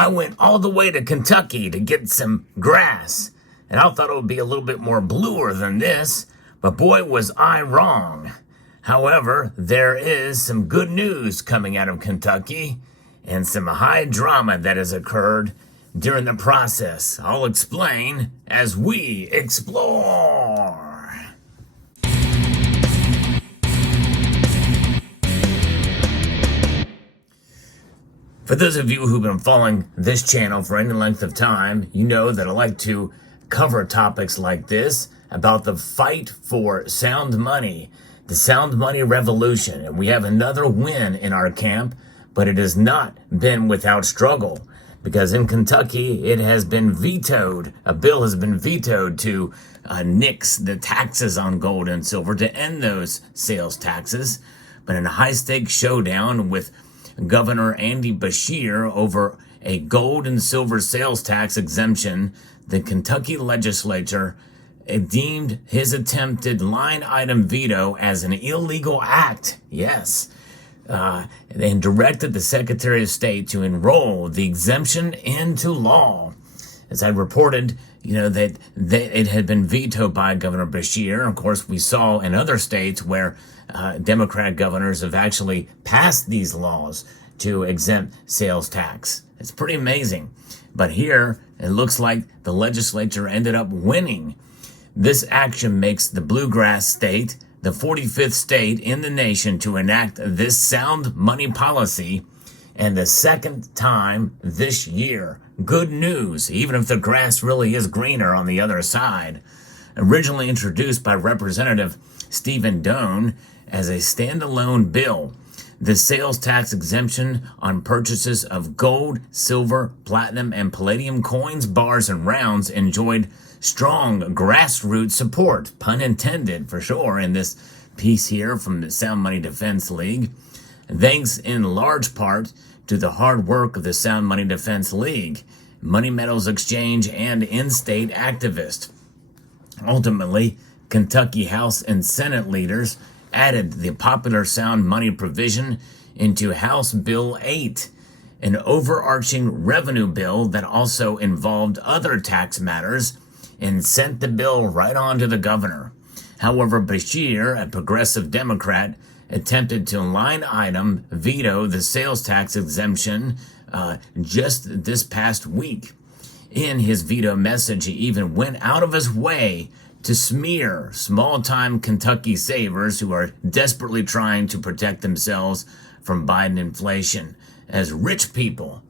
I went all the way to Kentucky to get some grass, and I thought it would be a little bit more bluer than this, but boy, was I wrong. However, there is some good news coming out of Kentucky and some high drama that has occurred during the process. I'll explain as we explore. For those of you who've been following this channel for any length of time, you know that I like to cover topics like this about the fight for sound money, the sound money revolution. And we have another win in our camp, but it has not been without struggle, because in Kentucky it has been vetoed. A bill has been vetoed to nix the taxes on gold and silver, to end those sales taxes. But in a high-stakes showdown with Governor Andy Beshear over a gold and silver sales tax exemption, the Kentucky legislature deemed his attempted line item veto as an illegal act. Yes. And directed the Secretary of State to enroll the exemption into law. As I reported, that it had been vetoed by Governor Beshear. Of course, we saw in other states where Democrat governors have actually passed these laws to exempt sales tax. It's pretty amazing. But here, it looks like the legislature ended up winning. This action makes the bluegrass state the 45th state in the nation to enact this sound money policy, and the second time this year. Good news, even if the grass really is greener on the other side. Originally introduced by Representative Stephen Doan as a standalone bill, the sales tax exemption on purchases of gold, silver, platinum, and palladium coins, bars, and rounds enjoyed strong grassroots support, pun intended for sure, in this piece here from the Sound Money Defense League, thanks in large part to the hard work of the Sound Money Defense League, Money Metals Exchange, and in-state activists. Ultimately, Kentucky House and Senate leaders added the popular sound money provision into House Bill 8, an overarching revenue bill that also involved other tax matters, and sent the bill right on to the governor. However, Beshear, a progressive Democrat, attempted to line item veto the sales tax exemption just this past week. In his veto message, he even went out of his way to smear small-time Kentucky savers who are desperately trying to protect themselves from Biden inflation as rich people.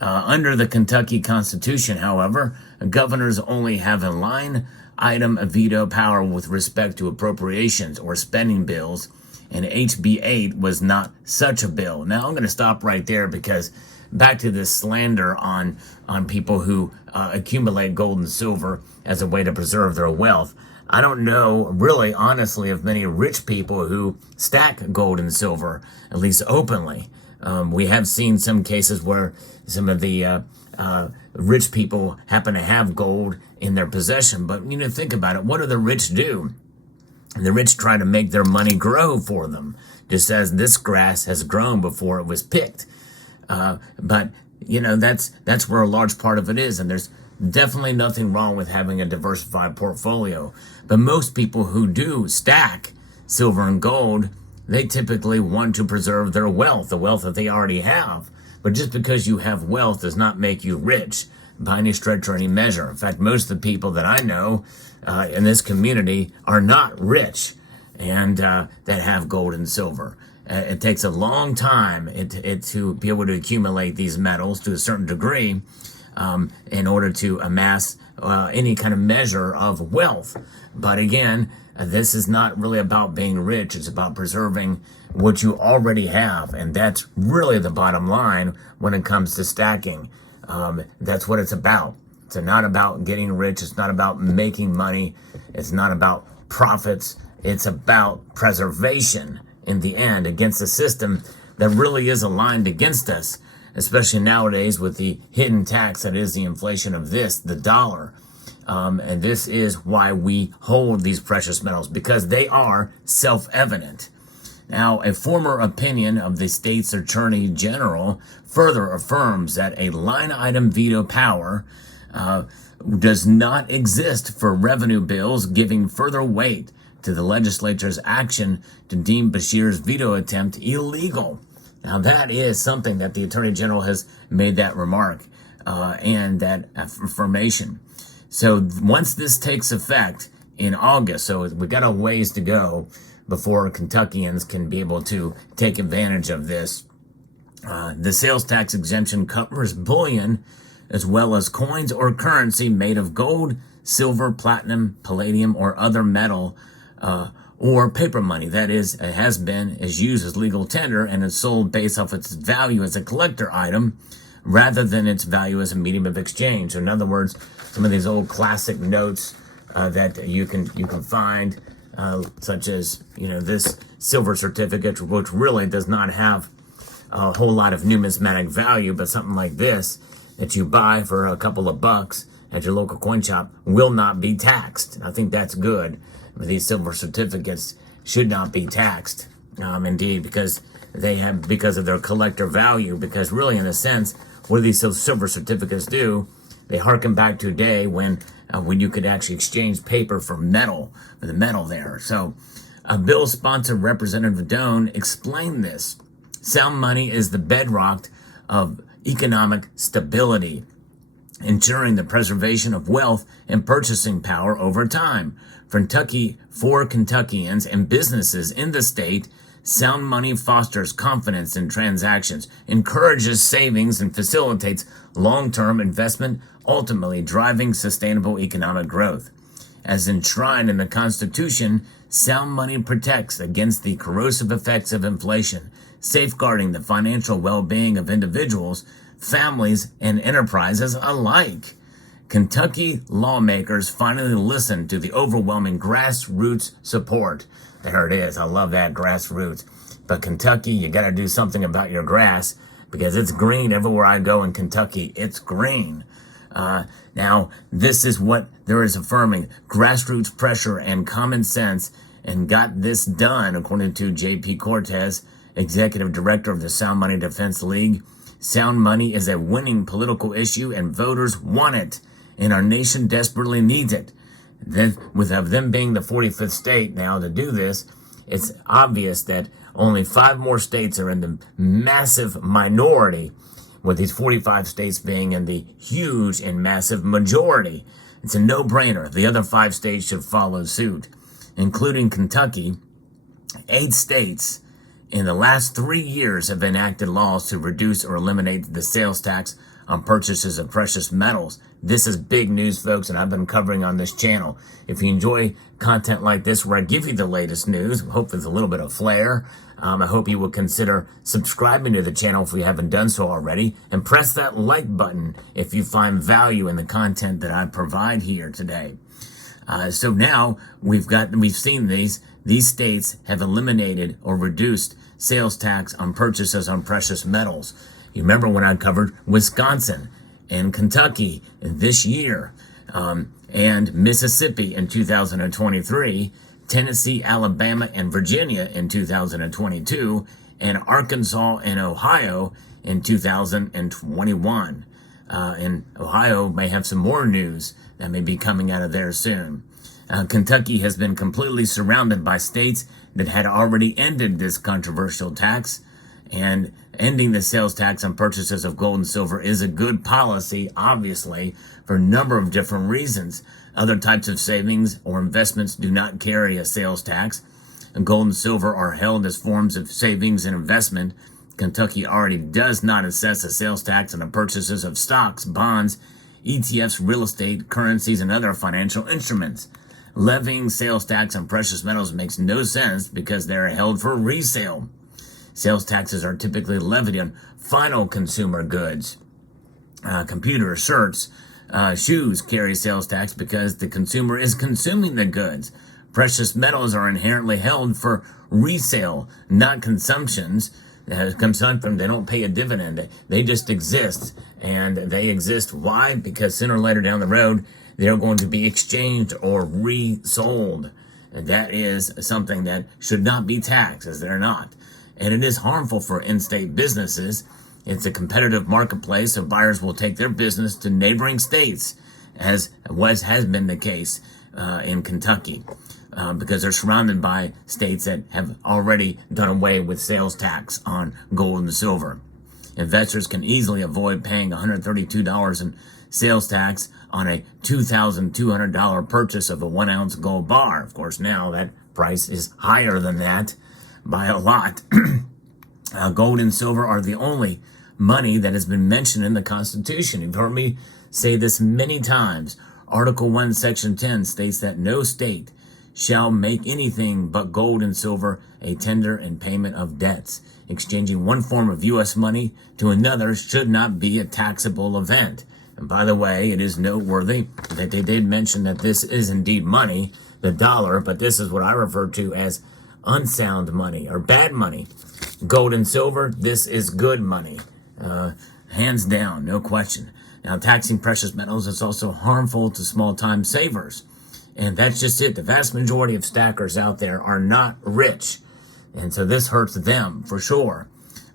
Under the Kentucky Constitution, however, governors only have a line item veto power with respect to appropriations or spending bills, and HB 8 was not such a bill. Now, I'm going to stop right there, because back to this slander on people who accumulate gold and silver as a way to preserve their wealth. I don't know, really, honestly, of many rich people who stack gold and silver, at least openly. We have seen some cases where some of the rich people happen to have gold in their possession. But, think about it. What do the rich do? The rich try to make their money grow for them, just as this grass has grown before it was picked. But that's where a large part of it is. And there's definitely nothing wrong with having a diversified portfolio. But most people who do stack silver and gold, they typically want to preserve their wealth, the wealth that they already have. But just because you have wealth does not make you rich by any stretch or any measure. In fact, most of the people that I know in this community are not rich and that have gold and silver. It takes a long time to be able to accumulate these metals to a certain degree in order to amass any kind of measure of wealth. But again, this is not really about being rich. It's about preserving what you already have. And that's really the bottom line when it comes to stacking. That's what it's about. It's not about getting rich. It's not about making money. It's not about profits. It's about preservation in the end against a system that really is aligned against us, especially nowadays with the hidden tax that is the inflation of the dollar. And this is why we hold these precious metals, because they are self-evident. Now, a former opinion of the state's attorney general further affirms that a line item veto power does not exist for revenue bills, giving further weight to the legislature's action to deem Beshear's veto attempt illegal. Now, that is something that the attorney general has made that remark and that affirmation. So once this takes effect in August, so we've got a ways to go before Kentuckians can be able to take advantage of this. The sales tax exemption covers bullion as well as coins or currency made of gold, silver, platinum, palladium, or other metal, or paper money. That is, it is used as legal tender and is sold based off its value as a collector item rather than its value as a medium of exchange. So in other words, some of these old classic notes that you can find, such as this silver certificate, which really does not have a whole lot of numismatic value, but something like this that you buy for a couple of bucks at your local coin shop will not be taxed. I think that's good. These silver certificates should not be taxed, indeed, because of their collector value. Because really, in a sense, what do these silver certificates do? They harken back to a day when you could actually exchange paper for metal, for the metal there. So, a bill sponsor, Representative Doan, explained this. Sound money is the bedrock of economic stability, ensuring the preservation of wealth and purchasing power over time. For Kentuckians and businesses in the state, sound money fosters confidence in transactions, encourages savings, and facilitates long-term investment, ultimately driving sustainable economic growth. As enshrined in the Constitution, sound money protects against the corrosive effects of inflation, safeguarding the financial well-being of individuals, families, and enterprises alike. Kentucky lawmakers finally listened to the overwhelming grassroots support. There it is. I love that, grassroots. But Kentucky, you got to do something about your grass because it's green everywhere I go in Kentucky. It's green. Now, this is what there is affirming. Grassroots pressure and common sense and got this done, according to J.P. Cortez, executive director of the Sound Money Defense League. Sound money is a winning political issue and voters want it, and our nation desperately needs it. Then, with them being the 45th state now to do this, it's obvious that only 5 more states are in the massive minority, with these 45 states being in the huge and massive majority. It's a no-brainer. The other 5 states should follow suit, including Kentucky. 8 states in the last 3 years have enacted laws to reduce or eliminate the sales tax on purchases of precious metals. This is big news, folks, and I've been covering on this channel. If you enjoy content like this where I give you the latest news, hopefully with a little bit of flair, I hope you will consider subscribing to the channel if you haven't done so already, and press that like button if you find value in the content that I provide here today. So now we've seen these states have eliminated or reduced sales tax on purchases on precious metals. You remember when I covered Wisconsin and Kentucky this year, and Mississippi in 2023, Tennessee, Alabama, and Virginia in 2022, and Arkansas and Ohio in 2021. And Ohio may have some more news that may be coming out of there soon. Kentucky has been completely surrounded by states that had already ended this controversial tax, and ending the sales tax on purchases of gold and silver is a good policy, obviously, for a number of different reasons. Other types of savings or investments do not carry a sales tax. And gold and silver are held as forms of savings and investment. Kentucky already does not assess a sales tax on the purchases of stocks, bonds, ETFs, real estate, currencies, and other financial instruments. Levying sales tax on precious metals makes no sense because they are held for resale. Sales taxes are typically levied on final consumer goods. Computers, shirts, shoes carry sales tax because the consumer is consuming the goods. Precious metals are inherently held for resale, not consumptions. Consumption, they don't pay a dividend. They just exist. And they exist. Why? Because sooner or later down the road, they're going to be exchanged or resold. That is something that should not be taxed, as they're not. And it is harmful for in-state businesses. It's a competitive marketplace, so buyers will take their business to neighboring states, as has been the case in Kentucky, because they're surrounded by states that have already done away with sales tax on gold and silver. Investors can easily avoid paying $132 in sales tax on a $2,200 purchase of a 1-ounce gold bar. Of course, now that price is higher than that by a lot. Gold and silver are the only money that has been mentioned in the Constitution. You've heard me say this many times. Article 1, Section 10 states that no state shall make anything but gold and silver a tender in payment of debts. Exchanging one form of U.S. money to another should not be a taxable event. And by the way, it is noteworthy that they did mention that this is indeed money, the dollar, but this is what I refer to as unsound money or bad money. Gold and silver, this is good money. Hands down, no question. Now, taxing precious metals is also harmful to small-time savers. And that's just it. The vast majority of stackers out there are not rich. And so this hurts them for sure.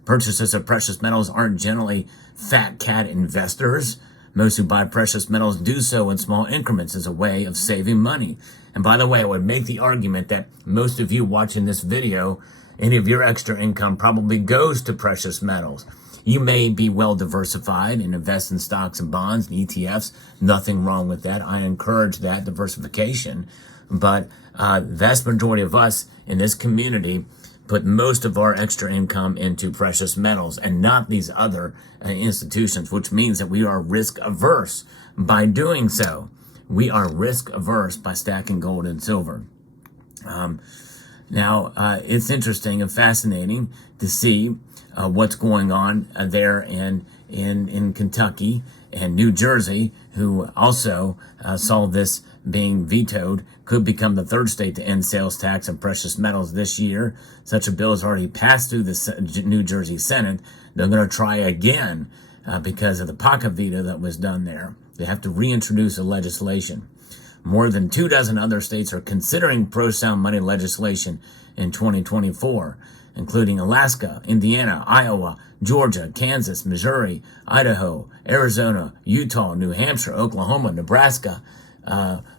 Purchasers of precious metals aren't generally fat cat investors. Most who buy precious metals do so in small increments as a way of saving money. And by the way, I would make the argument that most of you watching this video, any of your extra income probably goes to precious metals. You may be well diversified and invest in stocks and bonds and ETFs. Nothing wrong with that. I encourage that diversification. But the vast majority of us in this community put most of our extra income into precious metals and not these other institutions, which means that we are risk averse by doing so. We are risk averse by stacking gold and silver. Now, it's interesting and fascinating to see what's going on there in Kentucky and New Jersey, who also saw this being vetoed, could become the third state to end sales tax on precious metals this year. Such a bill has already passed through the New Jersey Senate. They're going to try again because of the pocket veto that was done there. They have to reintroduce the legislation. More than 24 other states are considering pro-sound money legislation in 2024, including Alaska, Indiana, Iowa, Georgia, Kansas, Missouri, Idaho, Arizona, Utah, New Hampshire, Oklahoma, Nebraska,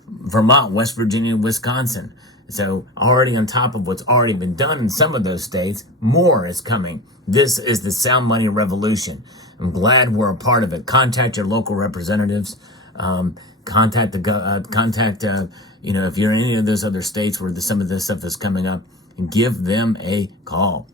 Vermont, West Virginia, Wisconsin. So already on top of what's already been done in some of those states, more is coming. This is the sound money revolution. I'm glad we're a part of it. Contact your local representatives. Contact if you're in any of those other states where some of this stuff is coming up, give them a call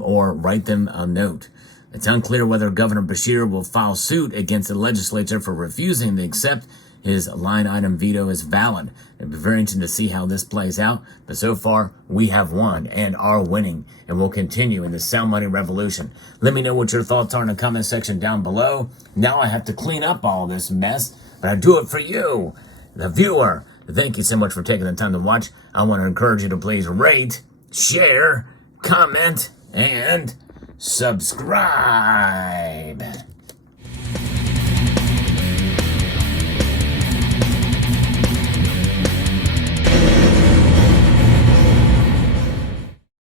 or write them a note. It's unclear whether Governor Beshear will file suit against the legislature for refusing to accept his line item veto as valid. It'll be very interesting to see how this plays out. But so far, we have won and are winning, and will continue in the sound money revolution. Let me know what your thoughts are in the comment section down below. Now I have to clean up all this mess, but I do it for you, the viewer. Thank you so much for taking the time to watch. I want to encourage you to please rate, share, comment, and subscribe.